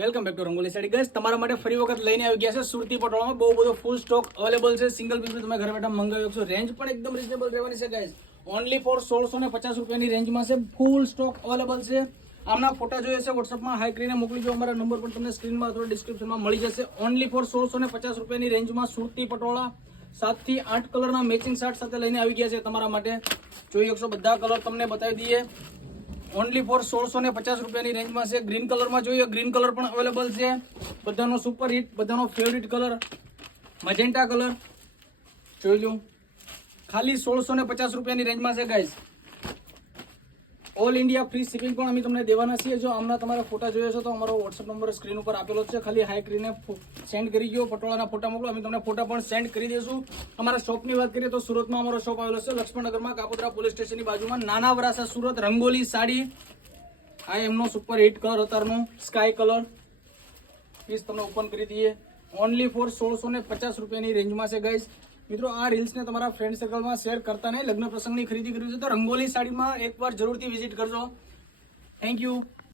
Welcome back to Rangoli sari ગઈસ તમારા માટે ફરી વખત લઈને આવી ગયા છે સુરતી પટોળામાં. બહુ બધો ફૂલ સ્ટોક અવેલેબલ છે. સિંગલ પીસ તમે ઘરે બેઠા મંગાવી શકશો રેન્જ પણ એકદમ રિઝનેબલ રહેવાની છે ગાઈસ ઓનલી ફોર સોળસો ને પચાસ રૂપિયાની રેન્જમાં છે. ફૂલ સ્ટોક અવેલેબલ છે. આમના ફોટા જોઈએ છે વોટ્સઅપમાં હાઈ કરીને મોકલી દો. અમારા નંબર પણ તમને સ્ક્રીનમાં અથવા ડિસ્ક્રિપ્શનમાં મળી જશે. ઓનલી ફોર સોળસો ને પચાસ રૂપિયાની રેન્જમાં સુરતી પટોળા. સાતથી આઠ કલરના મેચિંગ શાર્ટ સાથે લઈને આવી ગયા છે તમારા માટે. જોઈ શકશો બધા કલર તમને બતાવી દઈએ. ઓનલી ફોર સોળસો ને પચાસ રૂપિયાની રેન્જમાં છે. ગ્રીન કલરમાં જોઈએ ગ્રીન કલર પણ અવેલેબલ છે. બધાનો સુપર હિટ બધાનો ફેવરિટ કલર મજેન્ટા કલર જોઈ લો ખાલી સોળસો ને પચાસ રૂપિયાની રેન્જમાં છે guys all India free shipping પણ અમે તમને દેવાના છીએ. જો હમણાં તમારા ફોટા જોઈએ છે તો અમારો વોટ્સઅપ નંબર સ્ક્રીન ઉપર આપેલો છે. ખાલી હાઈ કરીને સેન્ડ કરી દો પટોળાના ફોટા મોકલો. અમે તમને ફોટા પણ સેન્ડ કરી દઈશું. અમારા શોપની વાત કરીએ તો સુરતમાં અમારો શોપ આવેલો છે લક્ષ્મણનગરમાં, કાપોદ્રા પોલીસ સ્ટેશનની બાજુમાં. નાના વરાસા સુરત, રંગોલી સાડી. આ એમનો સુપર હિટ કલર અત્યારનો સ્કાય કલર પીસ તમને ઓપન કરી દઈએ. ઓનલી ફોર સોળસો ને પચાસ રૂપિયાની રેન્જમાં છે ગાઈઝ મિત્રો, આ રીલ્સને તમારા ફ્રેન્ડ સર્કલમાં શેર કરતા નહીં. લગ્ન પ્રસંગની ખરીદી કરવી છે તો રંગોલી સાડીમાં એકવાર જરૂરથી વિઝિટ કરજો. Thank you